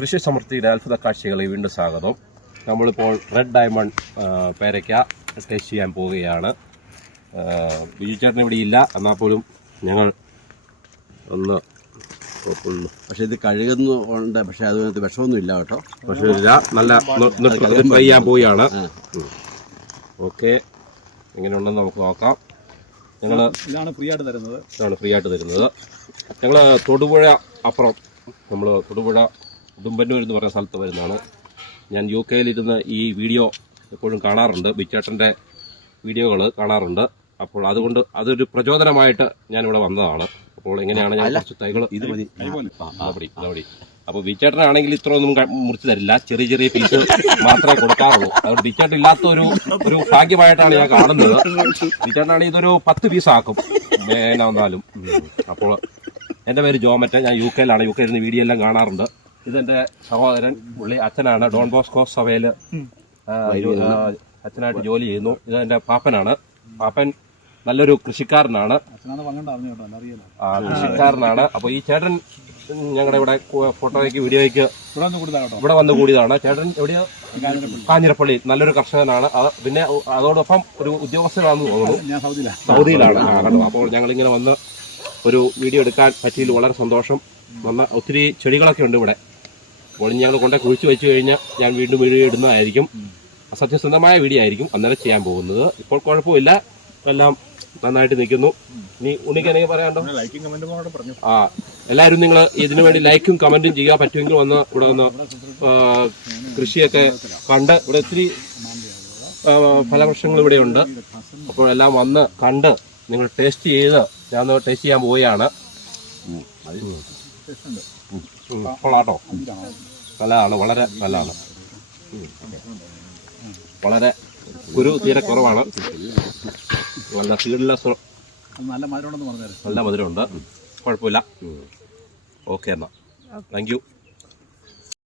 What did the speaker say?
കൃഷി സമൃദ്ധിയുടെ അത്ഭുത കാഴ്ചകളെ വീണ്ടും സ്വാഗതം. നമ്മളിപ്പോൾ റെഡ് ഡയമണ്ട് പേരയ്ക്ക ടേസ്റ്റ് ചെയ്യാൻ പോവുകയാണ്. ബിജു ചേട്ടൻ ഇവിടെ ഇല്ല, എന്നാൽ പോലും ഞങ്ങൾ ഒന്ന് പക്ഷെ ഇത് കഴുകുന്നുണ്ട്. പക്ഷെ അതിനകത്ത് വിഷമൊന്നും ഇല്ല കേട്ടോ. പക്ഷേ ഇല്ല, നല്ല ഫ്രൈ ചെയ്യാൻ പോവുകയാണ്. ഓക്കെ, എങ്ങനെയുണ്ടെന്ന് നമുക്ക് നോക്കാം. ഇതാണ് ഫ്രീ ആയിട്ട് തരുന്നത്. ഞങ്ങൾ തൊടുപുഴ അപ്പുറം, നമ്മൾ തൊടുപുഴ ഉടുമ്പന്നൂർ എന്ന് പറയുന്ന സ്ഥലത്ത് വരുന്നതാണ്. ഞാൻ UK ഇരുന്ന് ഈ വീഡിയോ എപ്പോഴും കാണാറുണ്ട്, ബിച്ചേട്ടൻ്റെ വീഡിയോകൾ കാണാറുണ്ട്. അപ്പോൾ അതുകൊണ്ട് അതൊരു പ്രചോദനമായിട്ട് ഞാനിവിടെ വന്നതാണ്. അപ്പോൾ എങ്ങനെയാണ് ഞാൻ കുറച്ച് തൈകൾ ഇത് മതി. അപ്പോൾ ബിച്ചേട്ടനാണെങ്കിൽ ഇത്രയൊന്നും മുറിച്ച് തരില്ല, ചെറിയ ചെറിയ പീസ് മാത്രമേ കൊടുക്കാറുള്ളൂ. അതുകൊണ്ട് ബിച്ചേട്ടൻ ഇല്ലാത്ത ഒരു ഭാഗ്യമായിട്ടാണ് ഞാൻ കാണുന്നത്. ബിച്ചേട്ടനാണെങ്കിൽ ഇതൊരു 10 പീസാക്കും വന്നാലും. അപ്പോൾ എൻ്റെ പേര് ജോമറ്റ, ഞാൻ UK ഇരുന്ന് വീഡിയോ എല്ലാം കാണാറുണ്ട്. ഇതെൻ്റെ സഹോദരൻ, പുള്ളി അച്ഛനാണ്, ഡോൺ ബോസ്കോ സഭയിൽ അച്ഛനായിട്ട് ജോലി ചെയ്യുന്നു. ഇതെൻ്റെ പാപ്പനാണ്. പാപ്പൻ നല്ലൊരു കൃഷിക്കാരനാണ്. അപ്പോൾ ഈ ചേട്ടൻ ഞങ്ങളുടെ ഇവിടെ ഫോട്ടോയ്ക്ക് വീഡിയോയ്ക്ക് ഇവിടെ വന്ന് കൂടിയതാണ്. ചേട്ടൻ എവിടെയാ? കാഞ്ഞിരപ്പള്ളി. നല്ലൊരു കർഷകനാണ്. പിന്നെ അതോടൊപ്പം ഒരു ഉദ്യോഗസ്ഥനാണെന്ന് തോന്നുന്നു, സൗദിയിലാണ്. കണ്ടു. അപ്പോൾ ഞങ്ങളിങ്ങനെ വന്ന് ഒരു വീഡിയോ എടുക്കാൻ പറ്റിയതിൽ വളരെ സന്തോഷം. ഒത്തിരി ചെടികളൊക്കെ ഉണ്ട് ഇവിടെ. അപ്പോൾ ഞങ്ങൾ കൊണ്ടേ കുഴിച്ച് വെച്ച് കഴിഞ്ഞാൽ ഞാൻ വീണ്ടും വീഡിയോ ഇടുന്നതായിരിക്കും. സത്യസന്ധമായ വീഡിയോ ആയിരിക്കും അന്നേരം ചെയ്യാൻ പോകുന്നത്. ഇപ്പോൾ കുഴപ്പമില്ല, എല്ലാം നന്നായിട്ട് നിൽക്കുന്നു. ഇനി ഉണ്ണിക്ക് പറയാണ്ടോ? എല്ലാവരും നിങ്ങൾ ഇതിനു വേണ്ടി ലൈക്കും കമന്റും ചെയ്യാൻ പറ്റുമെങ്കിൽ ഇവിടെ വന്ന് കൃഷിയൊക്കെ കണ്ട്, ഇവിടെ ഒത്തിരി ഫലവൃക്ഷങ്ങൾ ഇവിടെ ഉണ്ട്. അപ്പോൾ എല്ലാം വന്ന് കണ്ട് നിങ്ങൾ ടേസ്റ്റ് ചെയ്ത്, ഞാൻ ടേസ്റ്റ് ചെയ്യാൻ പോവുകയാണ്. കൊള്ളാട്ടോ, നല്ലതാണ്, വളരെ നല്ലതാണ്. വളരെ കുരു തീരെ കുറവാണ്. നല്ല സീഡ്ലെസ്, നല്ല മധുരമുണ്ട്. കുഴപ്പമില്ല. ഓക്കെ, എന്നാൽ താങ്ക് യു.